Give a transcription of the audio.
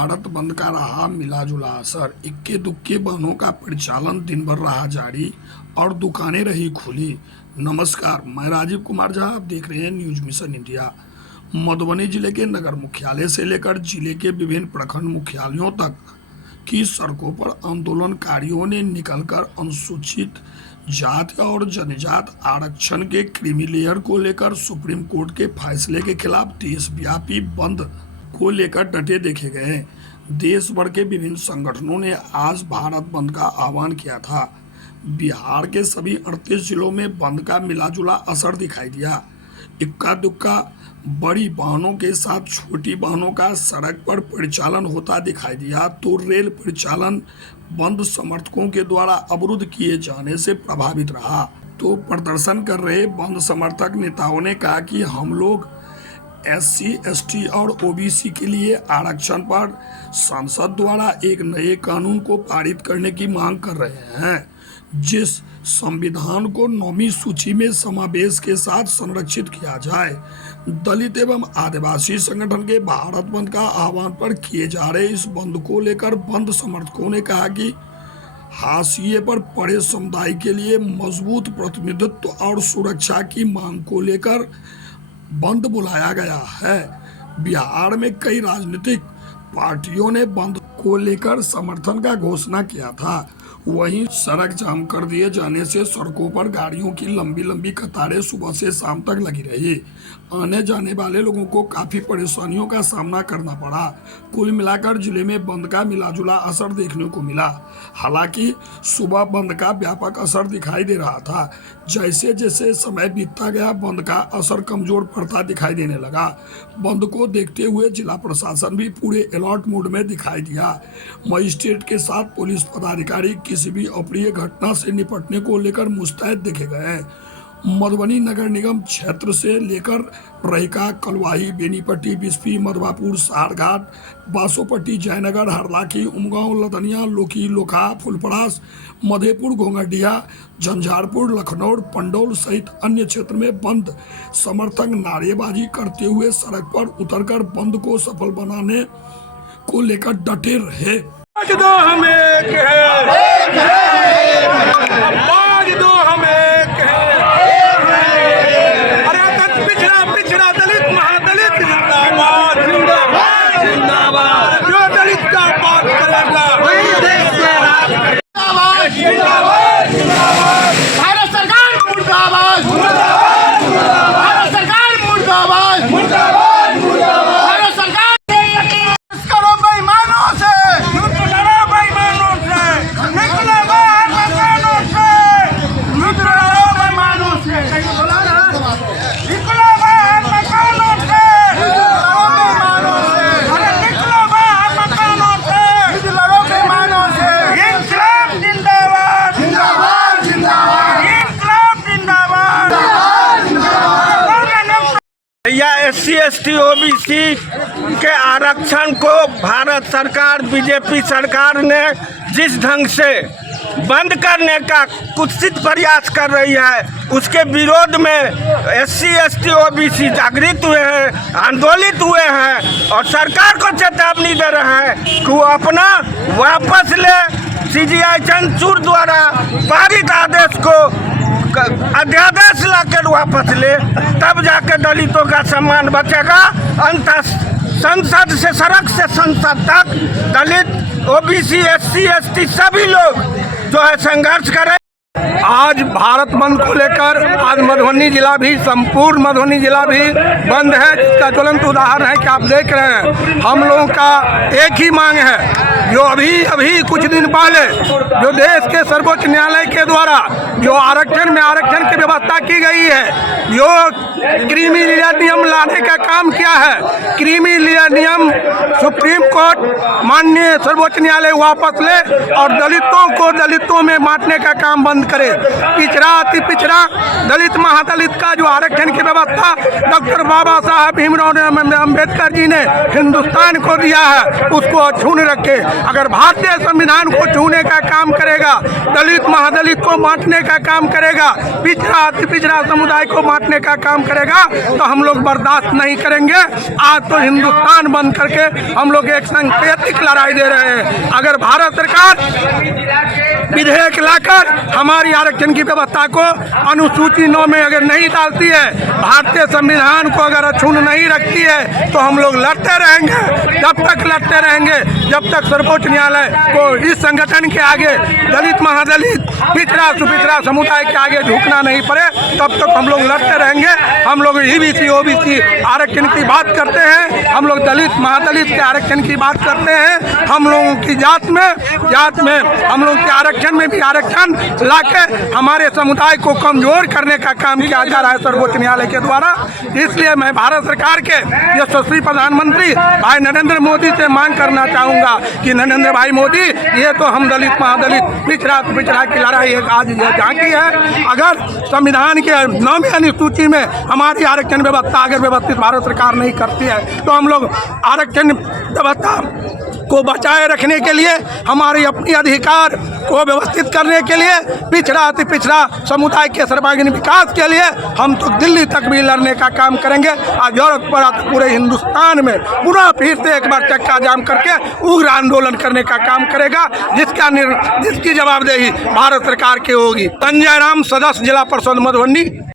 भारत बंद का रहा मिला जुला असर। इक्के दुक्के वाहनों का परिचालन दिन भर रहा जारी और दुकानें रही खुली। नमस्कार, मैं राजीव कुमार झा, आप देख रहे हैं न्यूज मिशन इंडिया। मधुबनी जिले के नगर मुख्यालय से लेकर जिले के विभिन्न प्रखंड मुख्यालयों तक की सड़कों पर आंदोलनकारियों ने निकलकर अनुसूचित जाति और जनजाति आरक्षण के क्रीमी लेयर को लेकर सुप्रीम कोर्ट के फैसले के खिलाफ देशव्यापी बंद को लेकर डटे देखे गए। देश भर के विभिन्न संगठनों ने आज भारत बंद का आह्वान किया था। बिहार के सभी 38 जिलों में बंद का मिलाजुला असर दिखाई दिया। इक्का दुक्का बड़ी वाहनों के साथ छोटी वाहनों का सड़क पर परिचालन होता दिखाई दिया, तो रेल परिचालन बंद समर्थकों के द्वारा अवरुद्ध किए जाने से प्रभावित रहा। तो प्रदर्शन कर रहे बंद समर्थक नेताओं ने कहा कि हम लोग SC, ST और OBC के लिए आरक्षण पर संसद द्वारा एक नए कानून को पारित करने की मांग कर रहे हैं, जिस संविधान को 9वीं सूची में समावेश के साथ संरक्षित किया जाए। दलित एवं आदिवासी संगठन के भारत बंद का आह्वान पर किए जा रहे इस बंद को लेकर बंद समर्थकों ने कहा कि हाशिए पर पड़े समुदाय के लिए मजबूत प्रतिनिधित्व और सुरक्षा की मांग को लेकर बंद बुलाया गया है। बिहार में कई राजनीतिक पार्टियों ने बंद को लेकर समर्थन का घोषणा किया था। वहीं सड़क जाम कर दिए जाने से सड़कों पर गाड़ियों की लंबी लंबी कतारें सुबह से शाम तक लगी रही। आने जाने वाले लोगों को काफी परेशानियों का सामना करना पड़ा। कुल मिलाकर जिले में बंद का मिलाजुला असर देखने को मिला। हालांकि सुबह बंद का व्यापक असर दिखाई दे रहा था। जैसे जैसे समय बीतता गया, बंद का असर कमजोर पड़ता दिखाई देने लगा। बंद को देखते हुए जिला प्रशासन भी पूरे अलर्ट मोड में दिखाई दिया। मजिस्ट्रेट के साथ पुलिस पदाधिकारी किसी भी अप्रिय घटना से निपटने को लेकर मुस्तैद देखे गए। मधुबनी नगर निगम क्षेत्र से लेकर रहिका, कलवाही, बेनीपट्टी, बिस्फी, मधवापुर, सारघाट, बासोपट्टी, जयनगर, हरलाखी, उमगांव, लदनिया, लोकी, लोखा, फुलपरास, मधेपुर, घोंगडिया, झंझारपुर, लखनऊ, पंडौल सहित अन्य क्षेत्र में बंद समर्थक नारेबाजी करते हुए सड़क पर उतरकर बंद को सफल बनाने को लेकर डटे रहे। दो हम एक है, आज दो हम एक है। अरे पिछड़ा पिछड़ा दलित महादलित जिंदाबाद जिंदाबाद जिंदाबाद। जो दलित का बात करेगा वही देश के जिंदाबाद जिंदाबाद जिंदाबाद। भारत सरकार मुर्दाबाद मुर्दाबाद मुर्दाबाद। भारत सरकार मुर्दाबाद मुर्दाबाद मुर्दाबाद। भारत सरकार करो बेईमानों से, SC, ST, OBC के आरक्षण को भारत सरकार, बीजेपी सरकार ने जिस ढंग से बंद करने का कुत्सित प्रयास कर रही है, उसके विरोध में SC, ST, OBC जागृत हुए हैं, आंदोलित हुए हैं और सरकार को चेतावनी दे रहे हैं कि वो अपना वापस ले। CGI चंद्रचूड़ द्वारा पारित आदेश को अध्यादेश लाकर वापस ले, तब जाके दलितों का सम्मान बचेगा। अंत संसद से सड़क से संसद तक दलित, OBC, SC, ST सभी लोग जो है संघर्ष करें। आज भारत बंद को लेकर आज मधुबनी जिला भी, संपूर्ण मधुबनी जिला भी बंद है, जिसका ज्वलंत उदाहरण है कि आप देख रहे हैं। हम लोगों का एक ही मांग है, जो अभी कुछ दिन पहले जो देश के सर्वोच्च न्यायालय के द्वारा जो आरक्षण की व्यवस्था की गई है, जो क्रीमी लेयर नियम लाने का काम किया है, क्रीमी लेयर नियम सुप्रीम कोर्ट माननीय सर्वोच्च न्यायालय वापस ले और दलितों को दलितों में बांटने का काम बंद करे। पिछड़ा अति पिछड़ा दलित महादलित का जो आरक्षण की व्यवस्था डॉक्टर बाबा साहब भीमराव अम्बेडकर जी ने हिंदुस्तान को दिया है, उसको अछूने रखे। अगर भारतीय संविधान को छूने का काम करेगा, दलित महादलित को बांटने बांटने का काम करेगा, पिछड़ा अति पिछड़ा समुदाय को बांटने का काम करेगा, तो हम लोग बर्दाश्त नहीं करेंगे। आज तो हिंदुस्तान बंद करके हम लोग एक सांकेतिक लड़ाई दे रहे हैं। अगर भारत सरकार विधेयक लाकर हमारी आरक्षण की व्यवस्था को अनुसूची 9 में अगर नहीं डालती है, भारतीय संविधान को अगर अक्षुण्ण नहीं रखती है, तो हम लोग लड़ते रहेंगे। जब तक लड़ते रहेंगे, जब तक सर्वोच्च न्यायालय को इस संगठन के आगे दलित महादलित पिछड़ा सुपिछड़ा समुदाय के आगे झुकना नहीं पड़े, तब तक हम लोग लड़ते रहेंगे। हम लोग ईबीसी ओबीसी आरक्षण की बात करते हैं, हम लोग दलित महादलित के आरक्षण की बात करते हैं। हम लोगों की जात में हम लोगों के आरक्षण में भी आरक्षण लाके हमारे समुदाय को कमजोर करने का काम किया जा रहा है सर्वोच्च न्यायालय के द्वारा। इसलिए मैं भारत सरकार के यशस्वी प्रधानमंत्री भाई नरेंद्र मोदी से मांग करना चाहूँगा कि नरेंद्र भाई मोदी, ये तो हम दलित महादलित पिछड़ा पिछड़ा की लड़ाई एक आज ये झांकी है। अगर संविधान के 9वीं अनुसूची में हमारी आरक्षण व्यवस्था अगर व्यवस्थित भारत सरकार नहीं करती है, तो हम लोग आरक्षण व्यवस्था को बचाए रखने के लिए, हमारे अपने अधिकार को व्यवस्थित करने के लिए, पिछड़ा अति पिछड़ा समुदाय के सर्वांगीण विकास के लिए हम तो दिल्ली तक भी लड़ने का काम करेंगे। आज जरूरत पड़ा तो पूरे हिंदुस्तान में पुनः फिर से एक बार चक्का जाम करके उग्र आंदोलन करने का काम करेगा, जिसकी जवाबदेही भारत सरकार की होगी। संजय राम, सदस्य जिला परिषद मधुबनी।